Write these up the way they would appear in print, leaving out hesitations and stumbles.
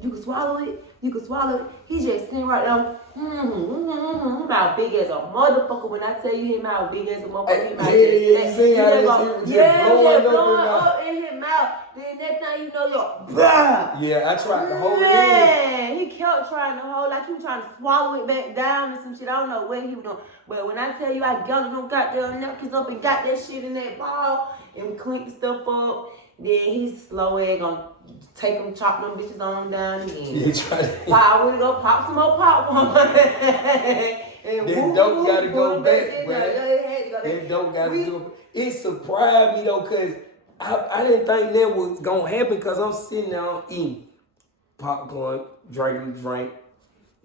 you can swallow it. You can swallow it. He just sitting right there. Mouth big as a motherfucker. When I tell you his mouth big as a motherfucker, his mouth just blowing up in his mouth. Then next time you know you're yeah, I tried to hold it in. Man, he kept trying to hold, like he was trying to swallow it back down and some shit. I don't know what he was doing. But when I tell you I gathered them goddamn napkins up and got that shit in that ball and we cleaned the stuff up, then he's slow ass gonna take them, chop them bitches on down again. You try to we go pop some more popcorn. Then dope gotta go back, bro. Then dope gotta do it. It surprised me though, cause I didn't think that was gonna happen, cause I'm sitting down eating popcorn, drinking drink,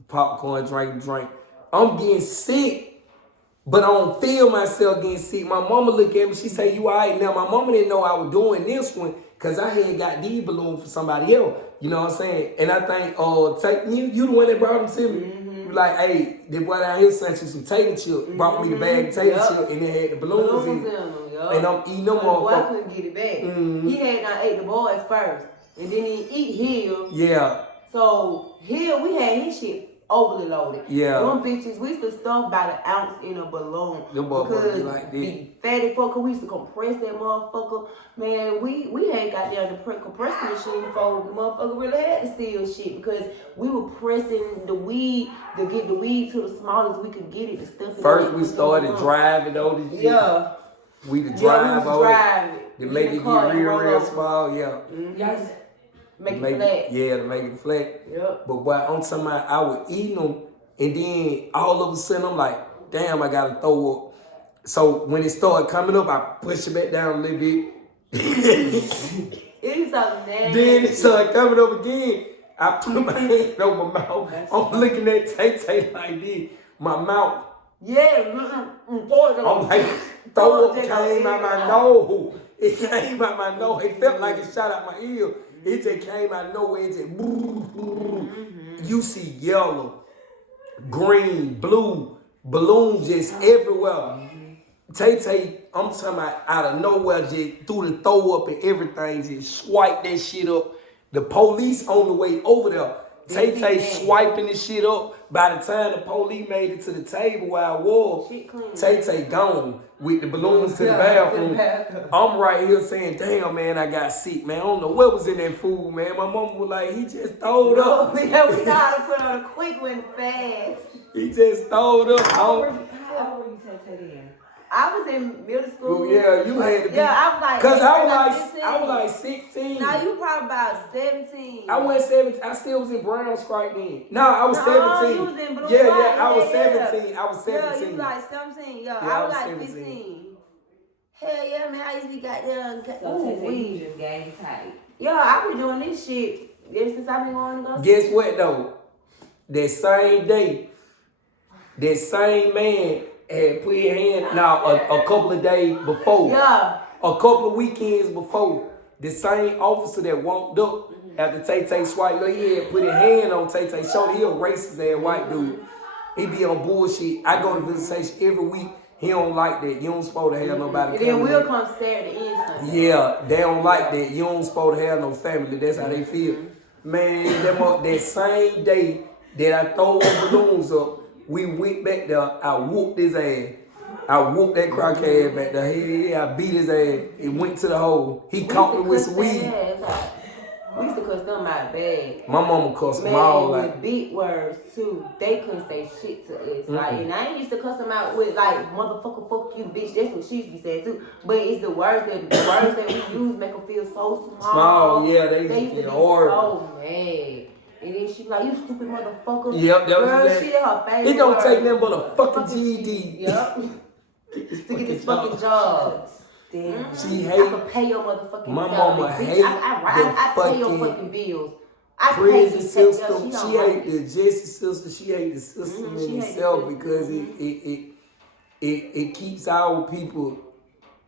popcorn, drinking drink. I'm getting sick, but I don't feel myself getting sick. My mama look at me, she say, "You all right?" Now my mama didn't know I was doing this one, cause I had got these balloons for somebody else. You know what I'm saying? And I think, you the one that brought them to me. You like, hey, this boy down here sent you some tater chip. Brought me the bag of tater chip, and it had the balloons in it. And I'm eating them all. Boy, I couldn't get it back. He had not ate the boys first, and then he eat Hill. Yeah. So Hill, we had his shit overly loaded. Yeah. Them bitches, we used to stuff by the ounce in a balloon. Them motherfuckers like this. Be fatty fucker, we used to compress that motherfucker. Man, we had got down the compressing machine before the motherfucker really had to steal shit, because we were pressing the weed to get the weed to the smallest we could get it. The stuff. First we started driving over the shit. Yeah. We could drive over it. To make it get real small, yeah. Yes. Make it flat. Yeah, to make it flat. Yep. But boy, I'm talking about, I was eating them, and then all of a sudden I'm like, damn, I gotta throw up. So when it started coming up, I pushed it back down a little bit. It was so nasty. Then it started coming up again. I put my hand on my mouth. I'm looking at Tay like this. My mouth. Yeah. I'm like, throw up came out my nose. It came out my nose. It felt like it shot out my ear. It just came out of nowhere. It just You see yellow, green, blue, balloons just everywhere. Tay, I'm talking about out of nowhere, just threw the throw up and everything, just swiped that shit up. The police on the way over there. Tay swiping the shit up. By the time the police made it to the table where I was, Tay gone with the balloons to the bathroom. I'm right here saying, damn, man, I got sick, man. I don't know what was in that food, man. My mama was like, he just throwed up. We know how to put on a quick one fast. He just throwed up. How old were you Tay then? I was in middle school. Well, yeah, you had to be. Yeah, I was like, cause I was like 16. Now you probably about 17. I went 17. I still was in Brown Strike then. No, I was 17. You was in Blue yeah, Light. I was 17. I was 17. Yeah, you was like 17. Yeah, I was like 15. Hell yeah, man, I used to be goddamn. So we just game tight. Yeah, I've been doing this shit ever since I've been going to go. Guess what though? That same day, that same man had put his hand a couple of days before. Yeah. A couple of weekends before. The same officer that walked up after Tay swiped, he had put his hand on Tay shoulder. He a racist ass white dude. He be on bullshit. I go to visitation every week. He don't like that. You don't supposed to have nobody. And then we'll come stare at the end. Yeah, they don't like that. You don't supposed to have no family. That's how they feel. Man, that same day that I throw balloons up, we went back there. I whooped his ass. I whooped that crackhead back there. Yeah, I beat his ass. It went to the hole. He caught me with some weed. We used to cuss them out bad. My mama cussed them all with like big words too. They couldn't say shit to us. Like, and I ain't used to cuss them out with like motherfucker, fuck you, bitch. That's what she used to be saying too. But it's the words that we use make them feel so small. Yeah, they used to be hard. So mad. And then she like, you stupid motherfucker. Yep, that was girl, that. she her favorite. It don't take nothing but a fucking GED. Yep. To get this fucking job. Damn. She I hate. can pay your motherfucking My salary. mama Bitch, hate I pay your fucking bills. I pay prison the system. She She hate the justice system. She hate the system in itself because it keeps our people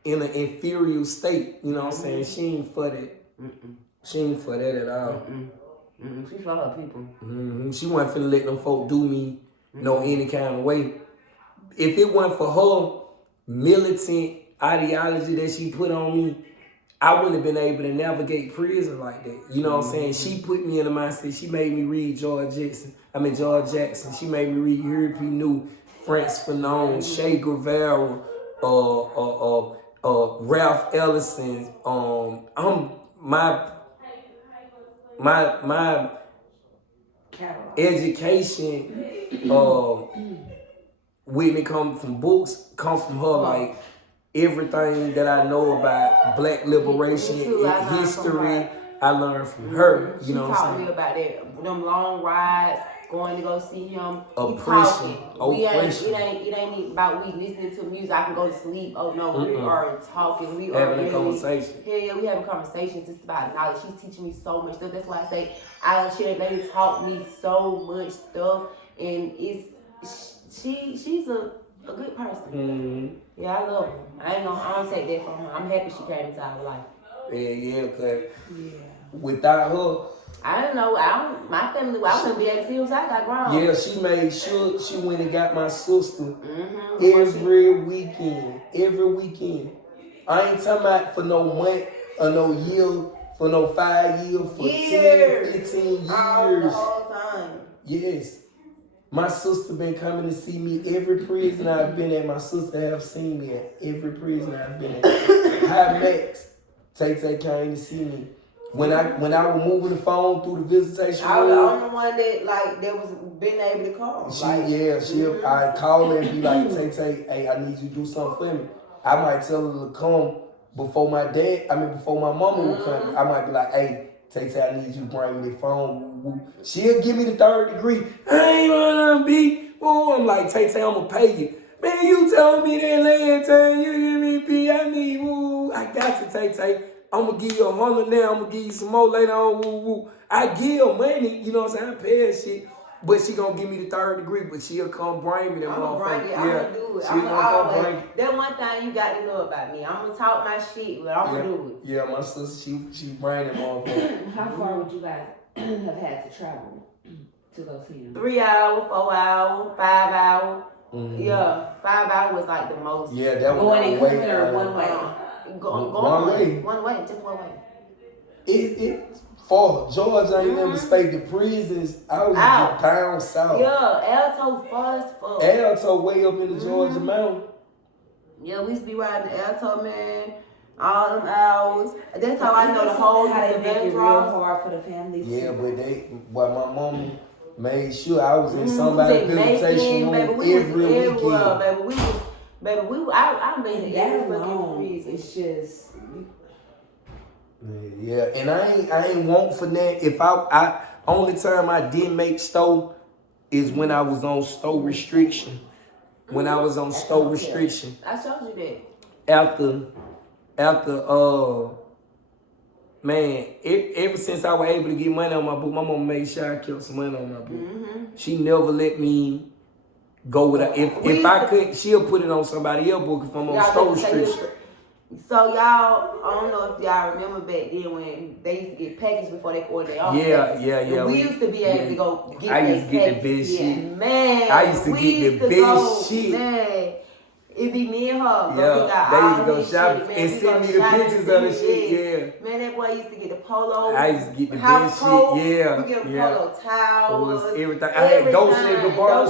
in an inferior state. You know what I'm saying? She ain't for that. She ain't for that at all. She for her people. She wasn't finna let them folk do me no any kind of way. If it wasn't for her militant ideology that she put on me, I wouldn't have been able to navigate prison like that. You know what I'm saying? She put me in the mindset. She made me read George Jackson. She made me read Huey P. New, Francis Fanon, Che Guevara, Ralph Ellison. My education, when it comes from books, comes from her. Like everything that I know about Black liberation and history, I learned from her. You know what I'm saying? She taught me about that. Them long rides, going to go see him. Oppression. It ain't about we listening to music. I can go to sleep. Oh no, we are talking. We are having a conversation. Yeah, we having conversations. It's about knowledge. She's teaching me so much stuff. That's why I say that lady taught me so much stuff, and she's a good person. Yeah, I love her. I don't take that from her. I'm happy she came into our life. Yeah, cause without her, I don't know. My family, I wouldn't be able to see who's I got grown. Yeah, she made sure she went and got my sister every weekend. Every weekend. I ain't talking about for no month or no year, for no 5 years, for 10, 15 years. All the whole time. Yes. My sister been coming to see me every prison I've been at. My sister have seen me at every prison I've been at. High Max, Tay came to see me. When I was moving the phone through the visitation room, I was the only one that was been able to call. I call her and be like, Tay, hey, I need you to do something for me. I might tell her to come before my mama would come. I might be like, hey, Tay, I need you to bring me the phone. She'll give me the 3rd degree. I ain't gonna be. I'm like, Tay, I'm gonna pay you. Man, you told me that last time you give me P. I need I got you, Tay. I'm gonna give you 100 now. I'm gonna give you some more later on. I give her money, you know what I'm saying? I pay her shit. But she gonna give me the 3rd degree, but she'll come bring me that motherfucker. I'm gonna do it. She gonna come bring it. That one thing you got to know about me. I'm gonna talk my shit, but I'm gonna do it. Yeah, my sister, she bring that motherfucker. How far would you guys have had to travel to go see him? 3 hours, 4 hours, 5 hours. Yeah, 5 hours was like the most. Yeah, that was going and coming or one way. One way, just one way. It for Georgia ain't never stayed the prisons. I was down south. Yeah, Alto far as fuck. Alto way up in the Georgia mountain. Yeah, we used to be riding the Alto, man. All them hours. That's how I know the whole how they make it real hard for the families. Yeah, but my mom made sure I was in somebody's visitation room every weekend. I've been in every fucking prison. It's just. Yeah, and I ain't want for that. If I only time I didn't make store is when I was on store restriction. When I was on store restriction. I showed you that. After man, ever since I was able to get money on my book, my mama made sure I kept some money on my book. She never let me go without. If I could, she'll put it on somebody else's book if I'm on store restriction. So y'all, I don't know if y'all remember back then when they used to get packaged before they could order their own. Yeah. We used to be able to go get. I used to get the best shit. Man, I used to get the best shit. Man, it be me and her. Yeah, they used to go shopping and send me the pictures of the shit. Yeah. Man, that boy used to get the polo. I used to get the best shit. Yeah. We get polo towels. Everything. I had Dolce & Gabbana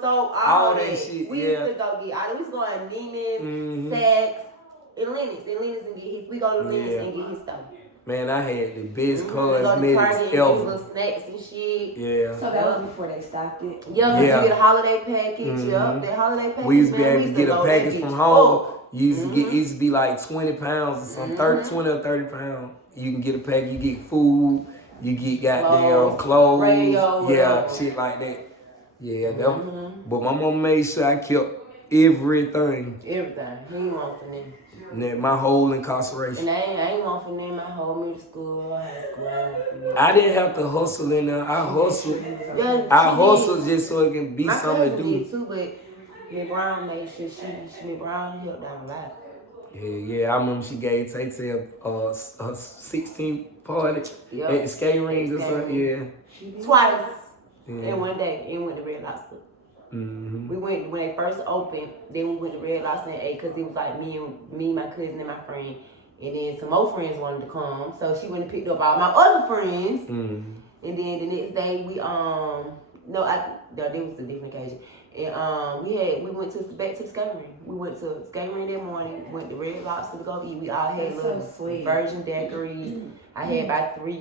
soap. All that shit. We used to go get. We was going to Neiman's, Saks. In Lennox and get his. We go to Lennox and get his stuff. Man, I had the best cosmetics ever. Little snacks and shit. Yeah. So that was before they stopped it. Yeah, you get a holiday package. Yup, that holiday package. We used to be able to get a package from home. You used to get, it used to be like 20 pounds or something, 20 or 30 pounds. You can get a package. You get food. You get goddamn clothes. Radio, shit like that. Yeah, but my mom made sure I kept everything. Everything. He ain't want for them. My whole incarceration. And I ain't want for them my whole middle school, high school. I didn't have to hustle in there. I hustled. I hustled just so it can be something to do. Did too, but Miss Brown made sure Miss Brown helped out a lot. Yeah. I remember she gave Tay a 16th party at the skate rink or something. Yeah. Twice in one day. And went to Red Lobster. We went when they first opened. Then we went to Red Lobster and ate because it was like me, my cousin, and my friend. And then some more friends wanted to come, so she went and picked up all my other friends. Mm. And then the next day we there was a different occasion. And we went back to the skating rink. We went to skating rink that morning. Went to Red Lobster to go eat. We all had That's little so sweet. virgin daiquiris. I had about 3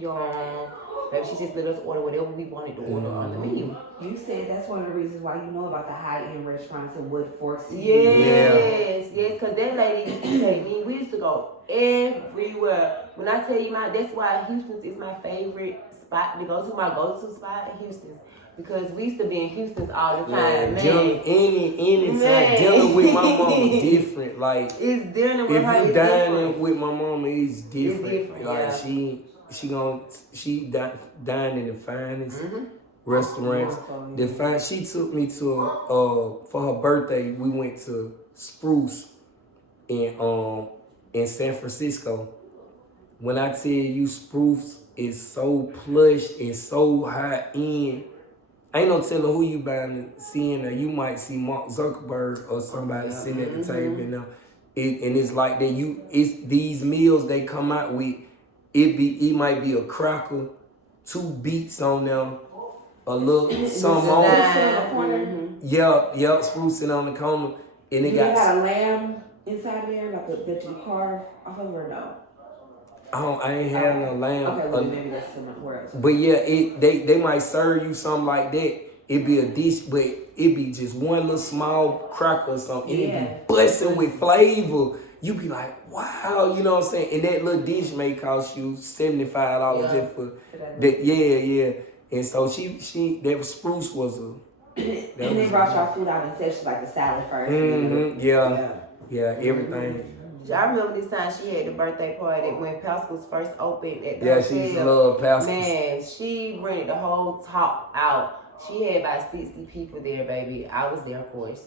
Baby, she just let us order whatever we wanted to order on the menu. You said that's one of the reasons why you know about the high-end restaurants and Wood Forks. Yes, because that lady used to take me. We used to go everywhere. When I tell you that's why Houston's is my favorite spot to go to. My go-to spot, Houston's. Because we used to be in Houston's all the time, man. Anytime dealing with my mom different. Like it's dealing with her. If you dining with my mom, it's different. It's different, like yeah. she dined in the finest restaurants. She took me to for her birthday. We went to Spruce in San Francisco. When I tell you Spruce is so plush, it's so high end. Ain't no telling who you seeing, or you might see Mark Zuckerberg or somebody sitting at the table, you know. And it's like that. It's these meals they come out with. It might be a cracker, 2 beets on them, a little some on. Yeah, sprucing on the corner, and it got a lamb inside there, like that you carve off of, or no? I ain't had no lamb. Okay, well maybe that's somewhere else. But yeah, they might serve you something like that. It'd be a dish, but it'd be just one little small cracker or something. And it'd be busting with flavor. You'd be like, wow, you know what I'm saying? And that little dish may cost you $75 just for that. Yeah. And so that Spruce was a. And they brought y'all food out in sections, like the salad first. Yeah, everything. I remember this time she had the birthday party when Pascal's first opened at the hotel. she loved Pascal's. Man, she rented the whole top out. She had about 60 people there, baby. I was there, of course.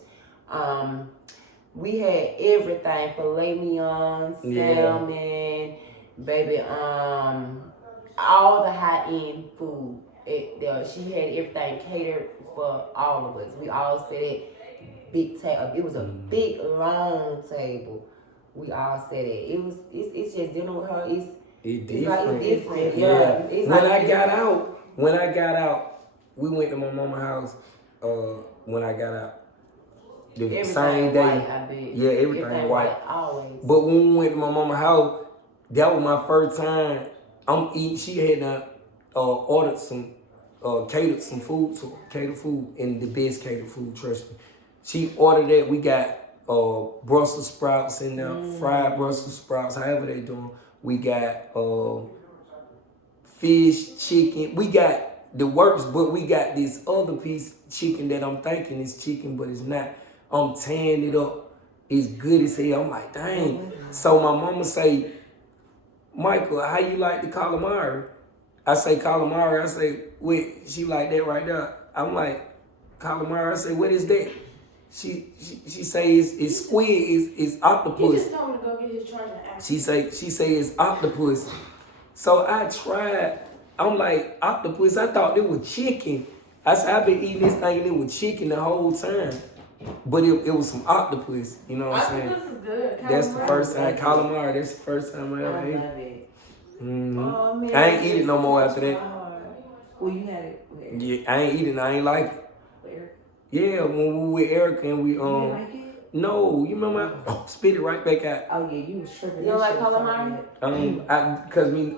We had everything, filet mignon, salmon, baby, all the high-end food. She had everything catered for all of us. We all sat at big table. It was a big, long table. We all said it. It's just dealing with her. It's different. Yeah. When I got out, we went to my mama's house. When I got out, the same day. White, everything white. Always. But when we went to my mama's house, that was my first time. I'm eating. She had ordered some catered food, and the best catered food. Trust me. She ordered that. We got Brussels sprouts in there, fried Brussels sprouts, however they doing. We got fish, chicken. We got the works, but we got this other piece chicken that I'm thinking is chicken, but it's not. I'm tearing it up. It's good as hell. I'm like, dang. So my mama say, Michael, how you like the calamari? I say calamari. I say, wait, she like that right there. I'm like, calamari. I say, what is that? She say it's squid, it's octopus. He just told me to go get his charger. She say it's octopus. So I tried. I'm like, octopus. I thought it was chicken. I said I've been eating this thing and it was chicken the whole time, but it was some octopus. You know what I'm saying? Octopus is good. That's the first time calamari. That's the first time I ever ate it. Mm-hmm. Oh, man, I ain't eat it no more after that. Well, you had it. Yeah, I ain't eat it. I ain't like it. Yeah, when we were with Erica and we You didn't like it? No, you remember I spit it right back out. Oh yeah, you was tripping. You don't like calamari?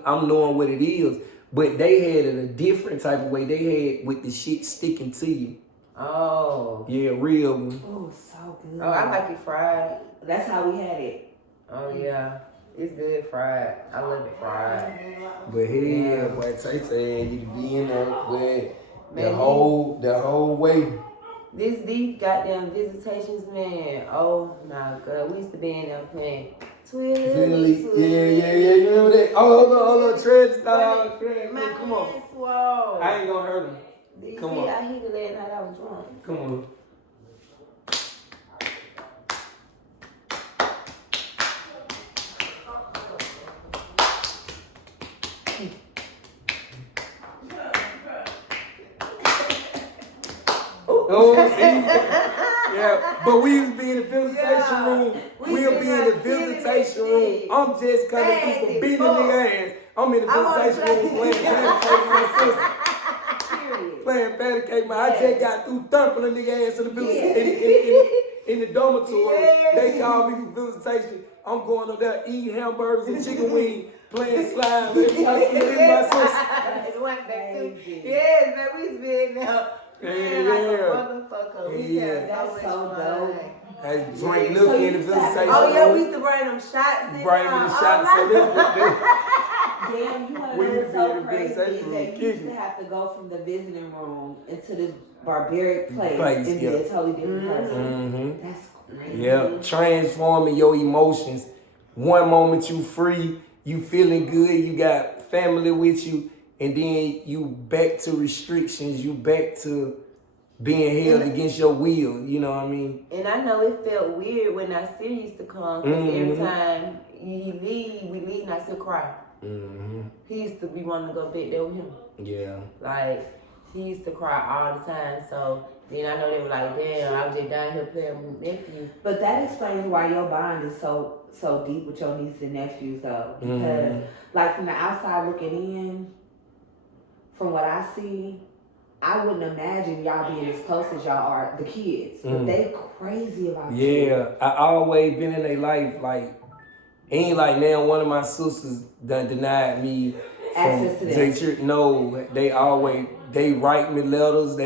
I'm knowing what it is, but they had it a different type of way. They had with the shit sticking to you. Oh. Yeah, real one. Oh, so good. Oh, I like it fried. That's how we had it. Oh yeah, it's good fried. I love it fried. But hell, boy, Tay said you be in there with the whole way. These goddamn visitations, man. Oh my God, we used to be in there playing Twilly. Yeah. You remember that? Oh, hold on, Tread. My Come on. hands swole. I ain't gonna hurt him. Come on. I hit it last night. I was drunk. Come on. Oh, see? Yeah, but we used to be in the visitation room. We'll be in the visitation room. I'm just coming through for beating nigga ass. I'm in the visitation room playing patty cake with my sister. Playing patty cake. I just got through thumping a nigga ass in the in the dormitory. They called me for visitation. I'm going up there eating hamburgers and chicken wings, playing slime. My sister. Yes, man, we used to be in there. Man, like a motherfucker. We had That's so dope. Hey, drink milk in the visitation. Oh yeah, we used to bring them shots. Bring them the shots. So Damn, you want to know what's so crazy is that you used to have to go from the visiting room into this barbaric place and be a totally different person. That's crazy. Yeah, transforming your emotions. One moment you free, you feeling good, you got family with you, and then you back to restrictions, you back to being held against your will, you know what I mean? And I know it felt weird when Nasir used to come, because every time we leave, Nasir cry. He used to be wanting to go back there with him. Yeah. Like, he used to cry all the time, so then I know they were like, damn, I was just down here playing with nephew. But that explains why your bond is so deep with your nieces and nephews, though. Because, like, from the outside looking in, from what I see, I wouldn't imagine y'all being as close as y'all are, the kids. But they crazy about you. Yeah, I always been in their life, like, ain't like now one of my sisters done denied me access to them. No, they write me letters.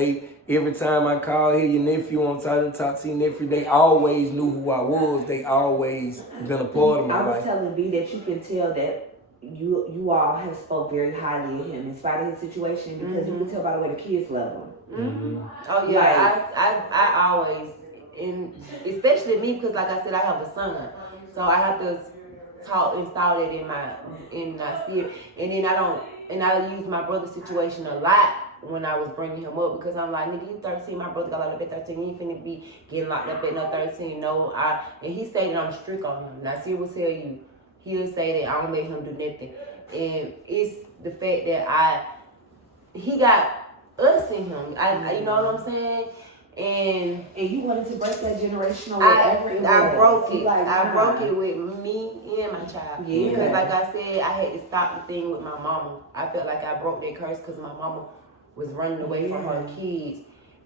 Every time I call, here your nephew on time to talk to your nephew, they always knew who I was. They always been a part of my life. I was telling B that you can tell that you all have spoke very highly of him in spite of his situation, because you can tell by the way the kids love him. Oh yeah, I always, and especially me, because like I said, I have a son, so I have to install that in Nasir, and then I use my brother's situation a lot when I was bringing him up, because I'm like, nigga, you 13, my brother got locked up at 13, you ain't finna be getting locked up at no 13, no. And he say that I'm strict on him. Nasir will tell you, he'll say that I don't let him do nothing. And it's the fact that he got us in him. You know what I'm saying? And you wanted to break that generational whatever it was. I broke it. I broke it with me and my child. Yeah. Because like I said, I had to stop the thing with my mama. I felt like I broke that curse because my mama was running away from her kids.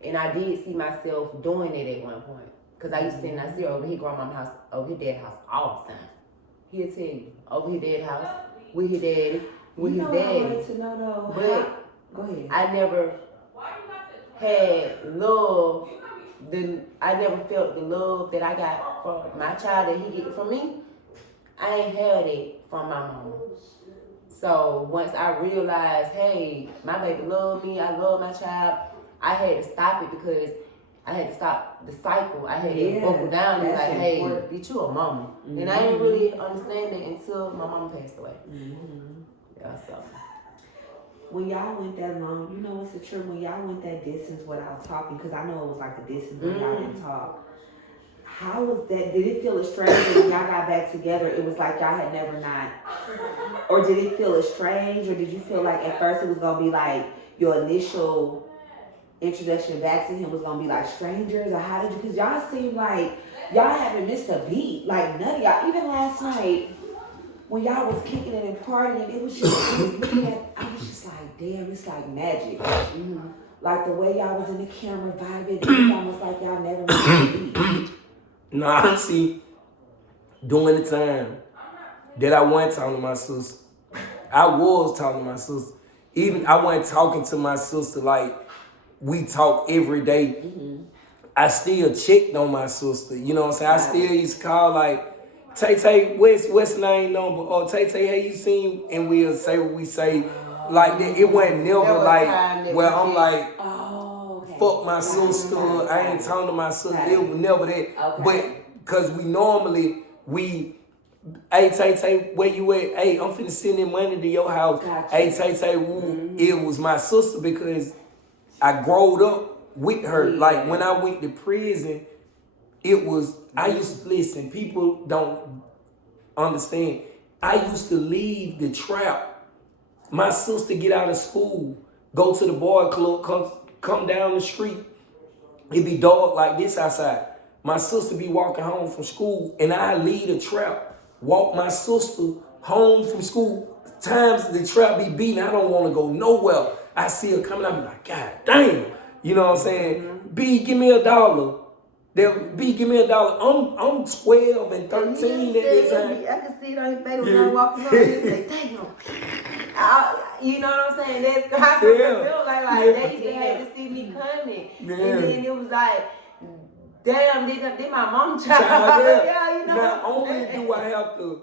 And I did see myself doing it at one point. Because I used to send Nasir over his grandma's house, over his dad's house all the time. He'll tell you, over his dad's house, with his daddy, with his daddy. I wanted to know though. But go ahead. I never had love. I never felt the love that I got from my child that he get from me. I ain't had it from my mama. So once I realized, hey, my baby love me, I love my child, I had to stop it, because I had to stop the cycle. I had to buckle down and like, hey, bitch, you a mama. And I didn't really understand it until my mama passed away. Yeah, so. When y'all went that long, you know what's the truth? When y'all went that distance without talking, because I know it was like a distance when y'all didn't talk. How was that? Did it feel estranged when y'all got back together? It was like y'all had never not. Or did it feel estranged? Or did you feel like at first it was going to be like your initial introduction back to him was going to be like strangers? Or how did you? Because y'all seemed like y'all haven't missed a beat. Like none of y'all. Even last night, when y'all was kicking it and partying, it was just, I was just like, damn, it's like magic. Like the way y'all was in the camera vibing, it was almost like y'all never missed a beat. Nah, see, during the time that I wasn't talking to my sister, I was talking to my sister. Even I wasn't talking to my sister like we talk every day. I still checked on my sister. You know what I'm saying? I still used to call like, Tay, what's the name number? Or Tay, hey, you seen? And we'll say what we say. Like that. It wasn't never like where I'm like, fuck my sister. I ain't talking to my sister. It was never that. But because we normally, hey, Tay, where you at? Hey, I'm finna send in money to your house. Hey, Tay, it was my sister because I growed up with her. Like when I went to prison, it was, I used to listen. People don't understand. I used to leave the trap. My sister get out of school, go to the boy club, come down the street. It be dark like this outside. My sister be walking home from school, and I lead a trap, walk my sister home from school. Times the trap be beating, I don't want to go nowhere. I see her coming, I be like, God damn. You know what I'm saying? B, give me $1. B, give me $1. I'm 12 and 13 at that time. I can see it on your face when I'm walking up. He say, "Damn." You know what I'm saying? That's how I feel like they used to have to see me coming, and then it was like, damn, they my mom child. Yeah, you know. Not only do I have to,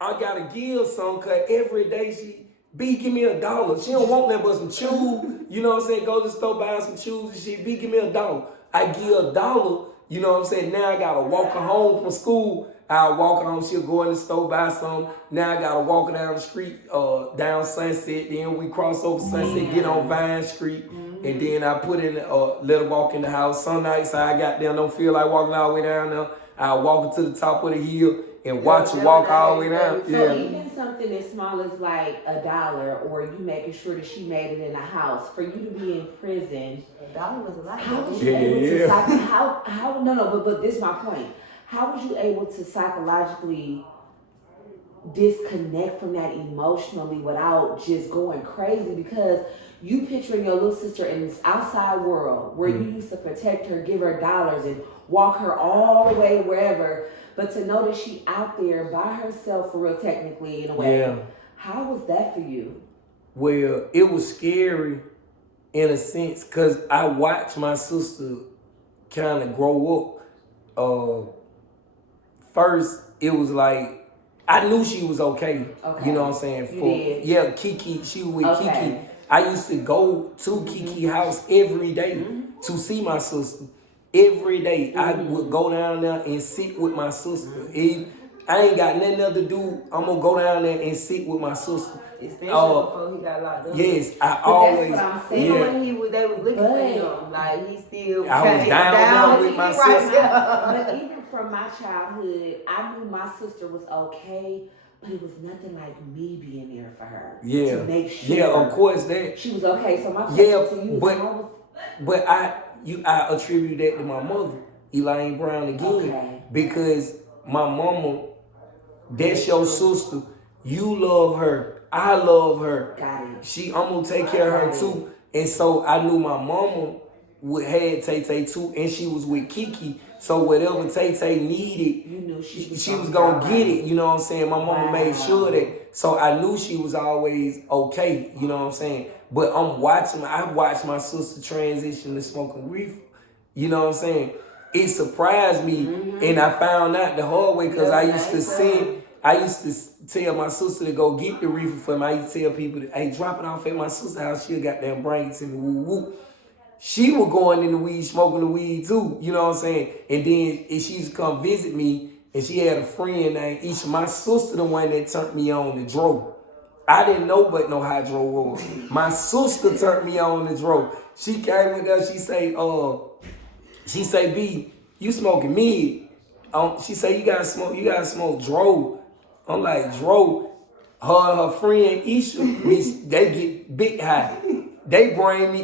I gotta give some, cause every day B, give me $1. She don't want nothing but some shoes. You know what I'm saying? Go to the store, buy some shoes and shit. B, give me $1. I give $1. You know what I'm saying? Now I gotta walk her home from school. I'll walk her home. She'll go in the store, buy some. Now I gotta walk her down the street, down Sunset. Then we cross over Sunset, get on Vine Street. And then I put in, let her walk in the house. Some nights I got down, don't feel like walking all the way down there. I'll walk her to the top of the hill and watch her walk all the way down. So even something as small as like $1, or you making sure that she made it in the house, for you to be in prison, $1 was a lot. how was you able to but this is my point. How was you able to psychologically disconnect from that emotionally without just going crazy? Because you picturing your little sister in this outside world where you used to protect her, give her dollars and walk her all the way wherever, but to know that she out there by herself for real, technically, in a way, how was that for you? Well, it was scary in a sense, because I watched my sister kind of grow up. First, it was like, I knew she was okay. You know what I'm saying? Kiki, she was with Kiki. I used to go to Kiki's house every day to see my sister. Every day, I would go down there and sit with my sister. I ain't got nothing else to do. I'm gonna go down there and sit with my sister. Especially before he got locked up. Yes, I always. When they was looking for him, like he still. I was down there with my sister. But even from my childhood, I knew my sister was okay. But it was nothing like me being there for her. To make sure. Yeah, of course that. She was okay. So my question to you is, but I attribute that to my mother, Elaine Brown, again. Because my mama, that's your sister. You love her. I love her. Got it. I'm gonna take care of her too. And so I knew my mama had Tay too, and she was with Kiki. So whatever Tay needed, you knew she was gonna get it. You know what I'm saying? My mama made sure that. So I knew she was always okay. You know what I'm saying? But I watched my sister transition to smoking reefer. You know what I'm saying? It surprised me, and I found out the hard way, because I used to tell my sister to go get the reefer for me. I used to tell people, hey, drop it off at my sister's house. She'll goddamn bring it to me. Woo woo. She was going in the weed, smoking the weed too. You know what I'm saying? And then she used to come visit me, and she had a friend named Isha. My sister, the one that turned me on the dro. I didn't know but no hydro roll. My sister turned me on the dro. She came with us. She say, B, you smoking mid. She say, you gotta smoke dro. I'm like, dro. Her and her friend Isha, they get big high. They bring me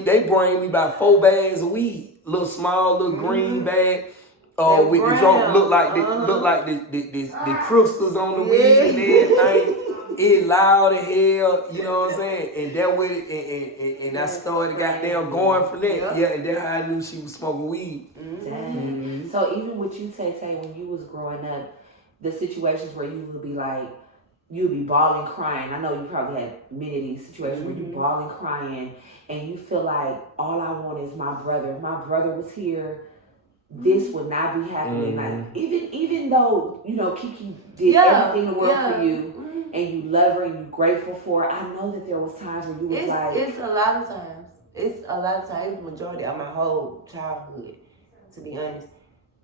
about 4 bags of weed. Little green bag. With the dro, look like the crystals on the weed and everything. It loud as hell, you know what I'm saying? And that way, and I started goddamn going from there. Yeah, and that's how I knew she was smoking weed. Dang. So even with you, Tay, when you was growing up, the situations where you would be like, you'd be bawling, crying. I know you probably had many of these situations where you bawling, crying, and you feel like, all I want is my brother. If my brother was here, this would not be happening. Like even though, you know, Kiki did everything in the world for you, and you love her and you're grateful for her, I know that there was times where you was like... It's a lot of times. It's the majority of my whole childhood, to be honest.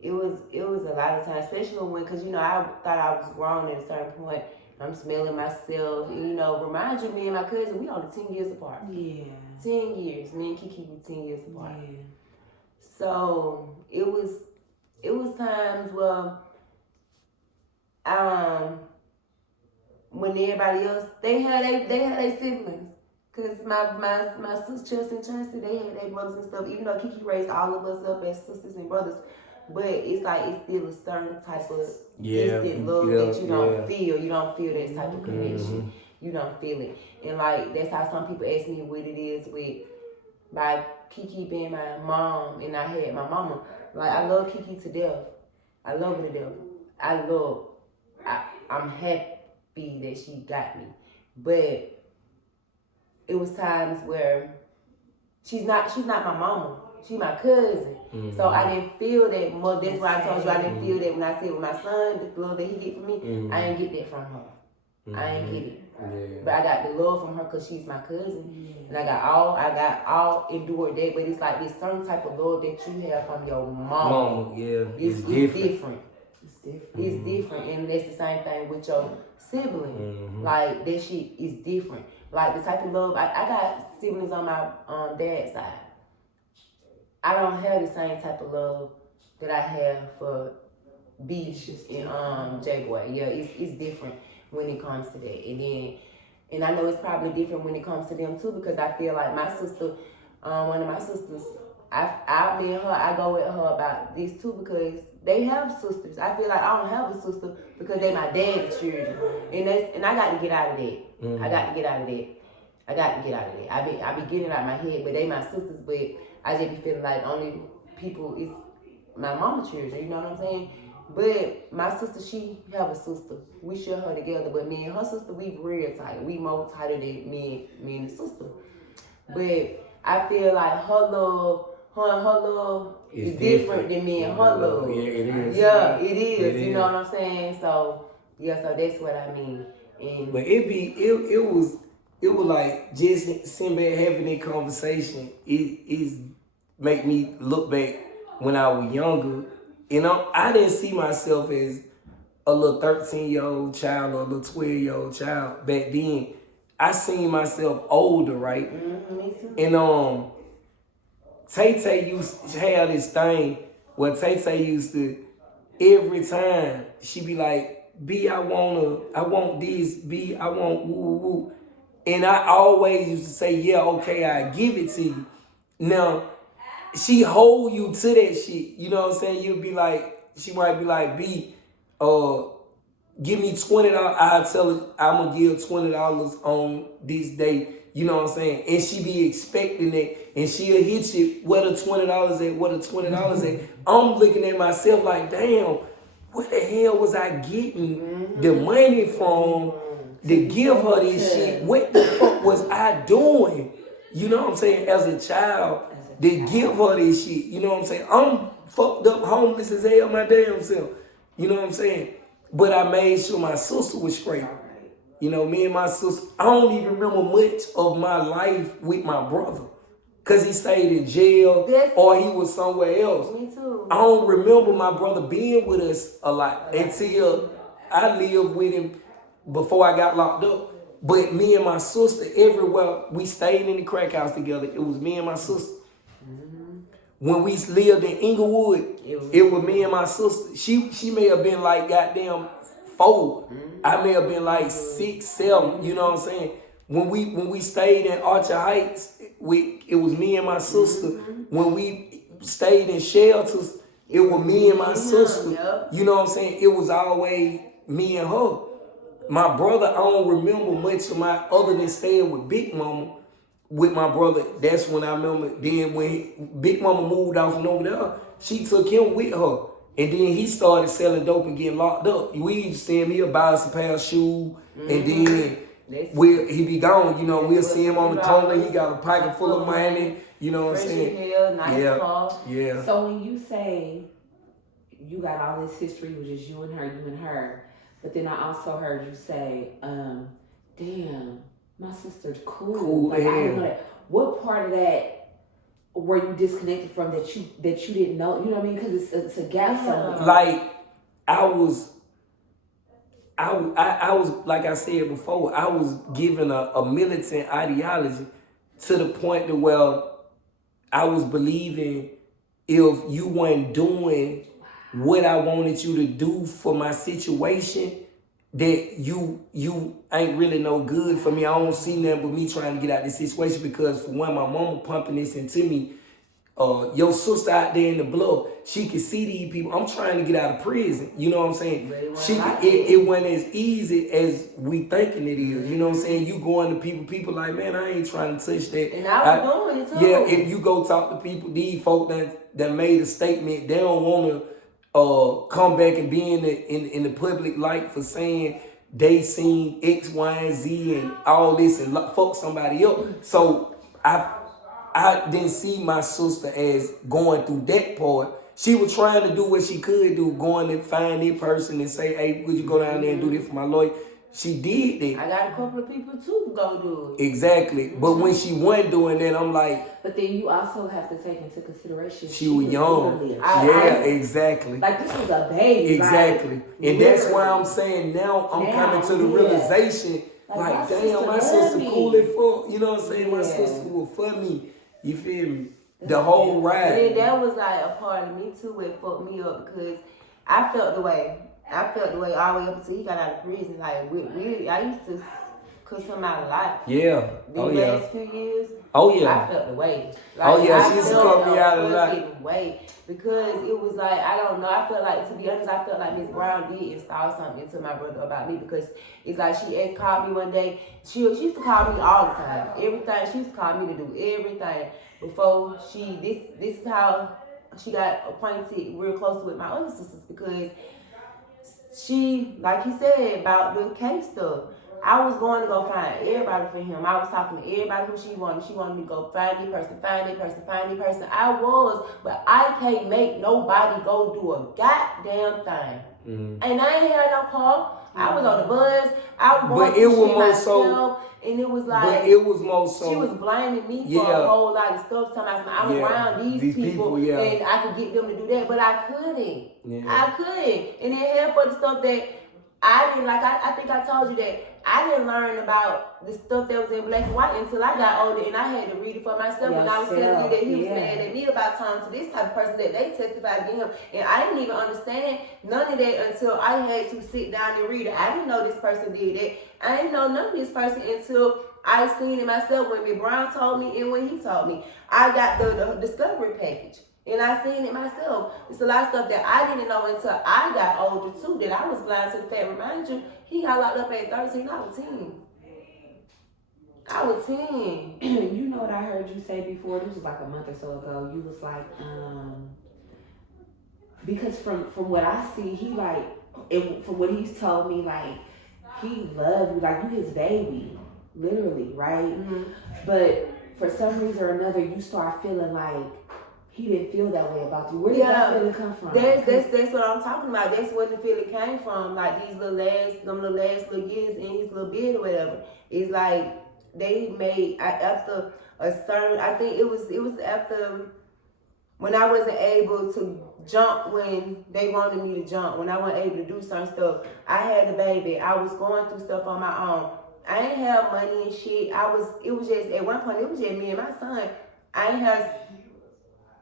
It was a lot of times, especially when, because, you know, I thought I was grown at a certain point. I'm smelling myself. You know, remind you, me and my cousin, we only 10 years apart. Yeah. 10 years. Me and Kiki were 10 years apart. Yeah. So it was times where when everybody else, they had their siblings. Cause my sister Chelsea and Chelsea, they had their brothers and stuff. Even though Kiki raised all of us up as sisters and brothers, But it's like it's still a certain type of Yeah, distant love yeah, that you don't yeah. feel. You don't feel that type of connection. You don't feel it. And like that's how some people ask me what it is with by Kiki being my mom and I had my mama. Like I love Kiki to death. I love her to death. I'm happy that she got me. But it was times where she's not my mama. She's my cousin. So I didn't feel that much. That's why I told you I didn't feel that when I said with my son, the love that he get from me, I didn't get that from her. I ain't get it. Yeah. But I got the love from her because she's my cousin. And I got all endured that. But it's like this certain type of love that you have from your mom. Yeah. It's different. It's different. It's different. And that's the same thing with your sibling. Like that shit is different. Like the type of love, I got siblings on my dad's side. I don't have the same type of love that I have for B and J-Boy. Yeah, it's different when it comes to that. And I know it's probably different when it comes to them too, because I feel like my sister, one of my sisters, me and her, I go with her about this too because they have sisters. I feel like I don't have a sister because they my dad's children, and I got to get out of that. I got to get out of that. I be getting out of my head, but they my sisters, but I just be feeling like only people is my mama children, you know what I'm saying? But my sister, she have a sister. We share her together, but me and her sister, we real tight. We more tighter than me and the sister. But I feel like her love is different than me and her love. Yeah, it is. Yeah, it is. You know what I'm saying? So yeah, so that's what I mean. And but it was like just sitting back having that conversation. It make me look back when I was younger. You know, I didn't see myself as a little 13-year-old child or a little 12-year-old child back then. I seen myself older, right? me too. And Tay used to have this thing where Tay used to, every time, she be like, B, I want this, B, I want woo, woo, woo. And I always used to say, yeah, okay, I give it to you. Now, she hold you to that shit. You know what I'm saying? You'll be like, she might be like, B, give me $20. I'll tell her I'm gonna give $20 on this day. You know what I'm saying? And she be expecting it, and she'll hit you where the $20 at, where the $20 at. I'm looking at myself like, damn, where the hell was I getting the money from to give her this shit? What the fuck was I doing? You know what I'm saying? As a child, to give her this shit. You know what I'm saying? I'm fucked up, homeless as hell my damn self. You know what I'm saying? But I made sure my sister was straight. You know, me and my sister, I don't even remember much of my life with my brother. Because he stayed in jail or he was somewhere else. Me too. I don't remember my brother being with us a lot until I lived with him before I got locked up. But me and my sister, everywhere, we stayed in the crack house together. It was me and my sister. When we lived in Inglewood, it was me and my sister. She may have been like goddamn 4. I may have been like 6, 7. You know what I'm saying? When we stayed in Archer Heights, it was me and my sister. When we stayed in shelters, it was me and my sister. You know what I'm saying? It was always me and her. My brother, I don't remember much of my other than staying with Big Mama. With my brother, that's when I remember. Then when Big Mama moved out from over there, she took him with her. And then he started selling dope and getting locked up. We used to see him, he'll buy us a pair of shoes, and then he be gone. You know, we'll see him on the corner, he got a pocket full of money. You know what I'm saying? Nice car. Yeah. So when you say you got all this history with just you and her, but then I also heard you say, damn, my sister's cool. Like, I didn't know that. What part of that were you disconnected from that you didn't know? You know what I mean? Because it's a gap somewhere. Like I was like I said before, I was given a militant ideology to the point to where I was believing if you weren't doing what I wanted you to do for my situation, that you ain't really no good for me. I don't see nothing but me trying to get out of this situation because for one, my mama pumping this into me your sister out there in the bluff, she can see these people. I'm trying to get out of prison. You know what I'm saying? It wasn't as easy as we thinking it is. You know what I'm saying? You going to people like, man, I ain't trying to touch that. And I was doing it too. Yeah, if you go talk to people, these folk that made a statement, they don't want to come back and be in the public light for saying they seen X, Y, and Z and all this and fuck somebody else. So I didn't see my sister as going through that part. She was trying to do what she could do, going and find that person and say, hey, would you go down there and do this for my lawyer? She did that. I got a couple of people too to go do it. Exactly. But when she wasn't doing that, I'm like... But then you also have to take into consideration she was young. Exactly. Like, this was a baby. Exactly. Like, and that's why I'm saying now I'm coming to the realization, like damn, my sister cool as fuck. You know what I'm saying? My sister was for me. You feel me? The whole ride. And that was like a part of me too. It fucked me up because I felt the way. I felt the way all the way up until he got out of prison. Like I used to cuss him out a lot. Yeah. The last few years. Oh yeah. I felt the way. Like, she used to cut me out a lot. Way because it was like I don't know. I felt like, to be honest, I felt like Miss Brown did install something into my brother about me because it's like she called me one day. She used to call me all the time. Everything she used to call me to do everything before she. This is how she got acquainted real close with my other sisters because she, like he said about the case stuff. I was going to go find everybody for him. I was talking to everybody who she wanted. She wanted me to go find that person, find that person, find that person. I was, but I can't make nobody go do a goddamn thing. Mm-hmm. And I ain't had no car. I was on the bus. I was going to shit myself. And it was like, but it was more so, she was blaming me for a whole lot of stuff. Talking about I'm around these people and I could get them to do that, but I couldn't. I couldn't. And then half of the stuff that I didn't like, I think I told you that I didn't learn about the stuff that was in black and white until I got older and I had to read it for myself. And I was telling you that he was mad at me about talking to this type of person that they testified against him. And I didn't even understand none of that until I had to sit down and read it. I didn't know this person did that. I didn't know none of this person until I seen it myself when Miss Brown told me and when he told me. I got the discovery package. And I seen it myself. It's a lot of stuff that I didn't know until I got older too, that I was blind to the fact. Remind you, he got locked up at 13, I was 10. I was 10. You know what I heard you say before? This was like a month or so ago. You was like, because from what I see, he like, from what he's told me, like, he loved you, like you his baby, literally, right? Mm-hmm. But for some reason or another, you start feeling like he didn't feel that way about you. Where did that feeling come from? That's what I'm talking about. That's where the feeling came from. Like these little last little years in his little bed or whatever. It's like they made after a certain. I think it was after when I wasn't able to jump when they wanted me to jump. When I wasn't able to do some stuff. I had the baby. I was going through stuff on my own. I ain't have money and shit. It was just at one point. It was just me and my son. I ain't have.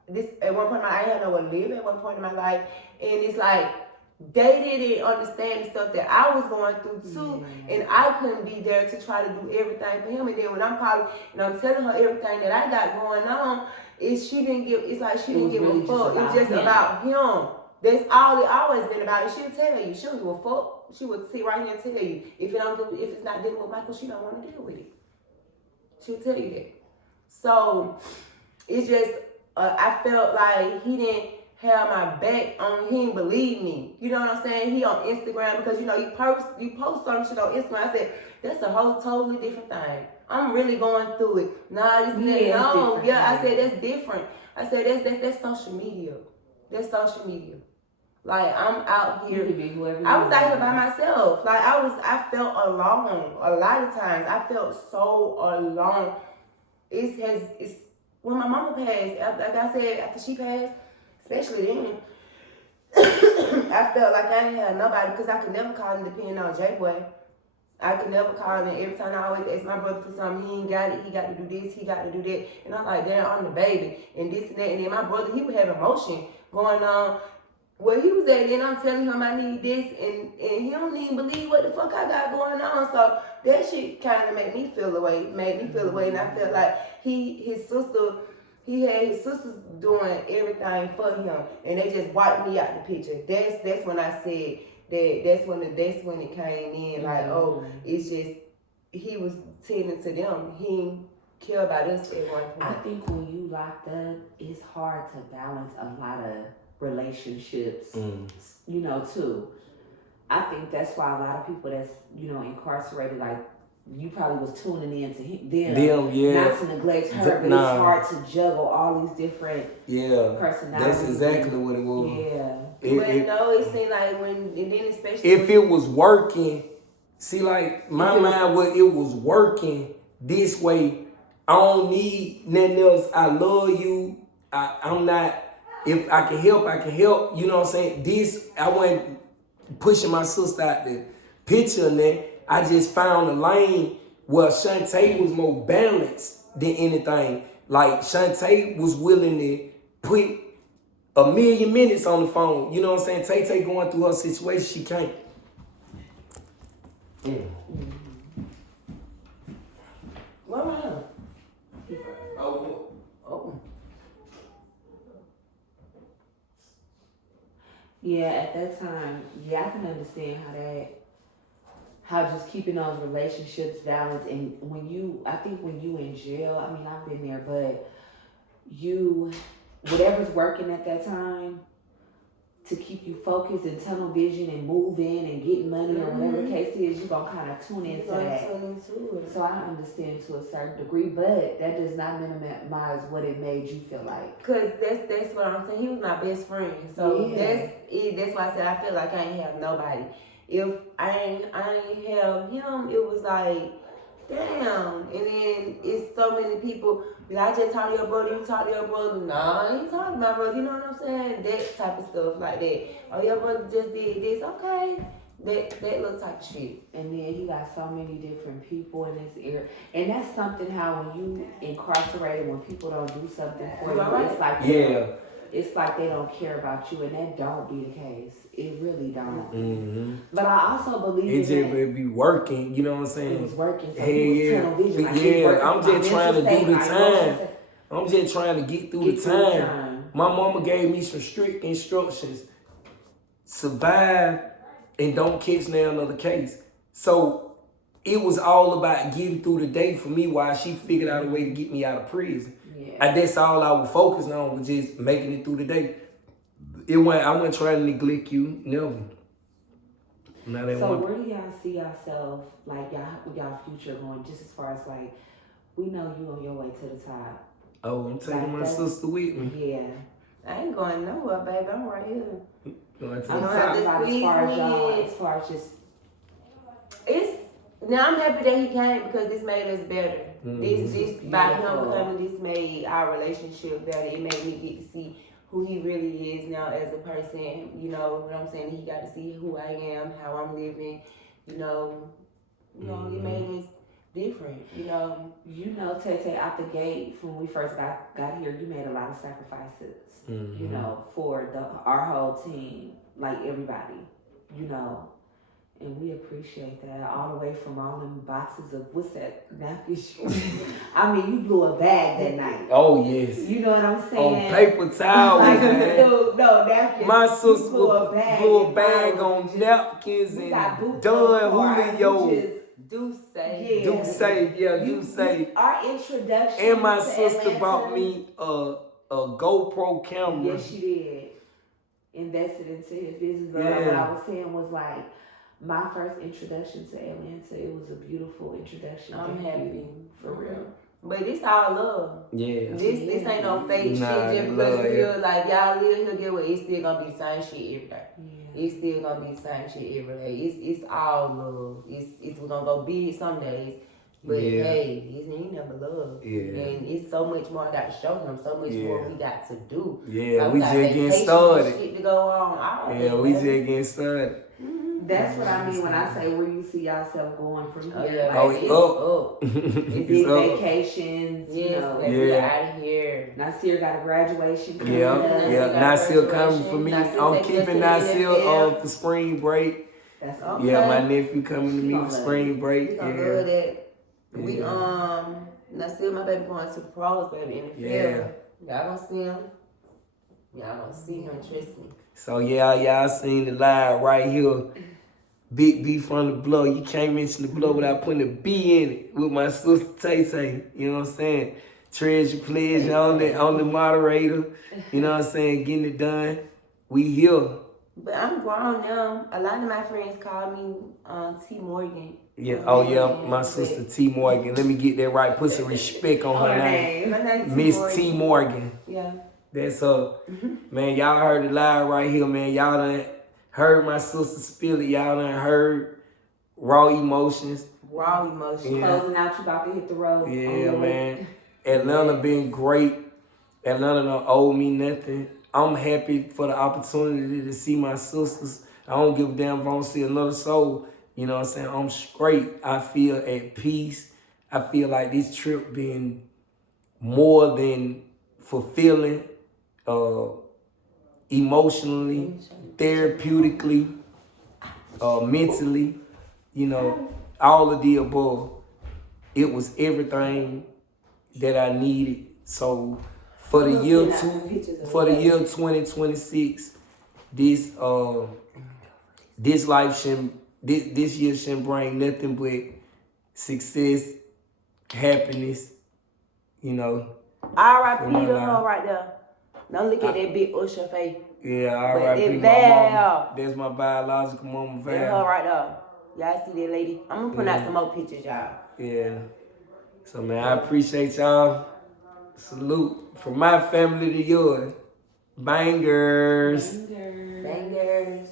This at one point I ain't had nowhere to live at one point in my life, and it's like they didn't understand the stuff that I was going through too, and I couldn't be there to try to do everything for him. And then when I'm calling and I'm telling her everything that I got going on, she didn't give a fuck. It's just about him. That's all it always been about. And she'll tell you, she don't give a fuck. She would sit right here and tell you if it's not dealing with Michael, she don't want to deal with it. She'll tell you that. So it's just. I felt like he didn't have my back on. He didn't believe me. You know what I'm saying? He on Instagram because you post some shit on Instagram. I said that's a whole totally different thing. I'm really going through it. I said that's different. I said that's social media. That's social media. Like I'm out here. I was out here by myself. Like I felt alone. A lot of times I felt so alone. It's. When my mama passed, like I said, after she passed, especially then, I felt like I ain't had nobody because I could never call and depend on J-Boy. I could never call him. Every time I always ask my brother for something, he ain't got it. He got to do this, he got to do that. And I'm like, damn, I'm the baby. And this and that. And then my brother, he would have emotion going on where he was at. Then I'm telling him I need this. And he don't even believe what the fuck I got going on. So that shit kind of made me feel away. And I felt like his sister He had his sisters doing everything for him, and they just wiped me out the picture. That's when I said that. That's when it came in. Like, oh, it's just he was tending to them. He didn't care about us at one point. I think when you locked up, it's hard to balance a lot of relationships. You know, too. I think that's why a lot of people that's incarcerated, like. You probably was tuning in to them, yeah. Not to neglect her, but it's hard to juggle all these different personalities. That's exactly what it was. Yeah. It seemed like and then especially if it was working, see, like my mind was it was working this way. I don't need nothing else. I love you. I'm not. If I can help, I can help. You know what I'm saying? This I wasn't pushing my sister out the picture and that. I just found a lane where Shantae was more balanced than anything. Like Shantae was willing to put 1,000,000 minutes on the phone. You know what I'm saying? Tay going through her situation, she can't. What about her? Oh. Yeah, at that time, I can understand how just keeping those relationships balanced. And I think when you in jail, I mean, I've been there, but whatever's working at that time to keep you focused and tunnel vision and move in and getting money or whatever the case is, you're going to kind of tune into that. So I understand to a certain degree, but that does not minimize what it made you feel like. Because that's what I'm saying. He was my best friend. So that's why I said I feel like I ain't have nobody. If I ain't have him, it was like, damn. And then it's so many people. I just talk to your brother, you talk to your brother. Nah, I ain't talking to my brother. You know what I'm saying? That type of stuff like that. Oh, your brother just did this. Okay. That little type of shit. And then he got so many different people in his ear. And that's something how when you incarcerated, when people don't do something for you, it's like it's like they don't care about you, and that don't be the case. It really don't. But I also believe it just be working. You know what I'm saying? It was working. So tunnel vision. I'm just trying to do the time. I'm just trying to get through the time. My mama gave me some strict instructions: survive and don't catch now another case. So it was all about getting through the day for me while she figured out a way to get me out of prison. And that's all I was focused on, was just making it through the day. I wasn't trying to neglect you, never. So where do y'all see yourself, like y'all future going, just as far as like, we know you on your way to the top. Oh, I'm taking my sister with me. Yeah. I ain't going nowhere, baby. I'm right here. Going to the I'm top. talking about as far as just... Now I'm happy that he came because this made us better. This by him coming, this made our relationship better. It made me get to see who he really is now as a person. You know what I'm saying? He got to see who I am, how I'm living. You know, it made us different. You know, Tay, out the gate when we first got here, you made a lot of sacrifices. You know, for our whole team, like everybody. You know. And we appreciate that, all the way from all them boxes of, what's that, napkins? I mean, you blew a bag that night. Oh, yes. You know what I'm saying? On paper towels, man. No, napkins. My sister blew a bag on napkins and done Julio. Do say. Our introduction. And my sister bought me a GoPro camera. Yes, she did. Invested into his business. But what I was saying was like, my first introduction to Atlanta, it was a beautiful introduction. I'm happy. For real. But this all love. Yeah. This ain't no fake shit. Just because we feel like y'all live here, get what? It's still gonna be the same shit every day. Yeah. It's still gonna be the same shit every day. It's all love. It's we're gonna go big some days. But hey, it ain't never love. Yeah. And it's so much more I got to show them, so much more we got to do. Yeah, like we just getting started. Shit to go on. We just getting started. That's what I mean when I say where you see yourself going from here. It's up. It's big vacations. Yes, we're out of here. Nasir got a graduation coming Nasir coming for me. I'm keeping Nasir for spring break. That's okay. Yeah, my nephew coming to me for spring break. We gonna love that. Nasir, my baby, going to pros, baby, in the field. Y'all gonna see him. Y'all gonna see him, trust me. So yeah, y'all seen the live right here. Big B from the blow. You can't mention the blow without putting a B in it with my sister Tay Tay. You know what I'm saying? Treasure pledge on the moderator. You know what I'm saying? Getting it done. We here. But I'm grown now. A lot of my friends call me T Morgan. Yeah. Oh yeah, my sister T Morgan. Let me get that right. Put some respect on her name. My name Miss T Morgan. Yeah. That's her. Man, y'all heard it live right here, man. Y'all done heard my sister spill it. Y'all done heard raw emotions. Raw emotions. Yeah. Closing out, you about to hit the road. Yeah, man. Atlanta been great. Atlanta don't owe me nothing. I'm happy for the opportunity to see my sisters. I don't give a damn if I don't see another soul. You know what I'm saying? I'm straight. I feel at peace. I feel like this trip been more than fulfilling, emotionally, therapeutically, mentally, you know, all of the above. It was everything that I needed. So for the year 2026, this life shouldn't, this year shouldn't bring nothing but success, happiness, you know. R.I.P. to her right there. Don't look at that big Usher face. Yeah, R.I.P. my Val. mama. That's my biological mama, Val. That's her right there. Y'all see that lady? I'm gonna put out some more pictures, y'all. Yeah. So, man, I appreciate y'all. Salute from my family to yours. Bangers. Bangers.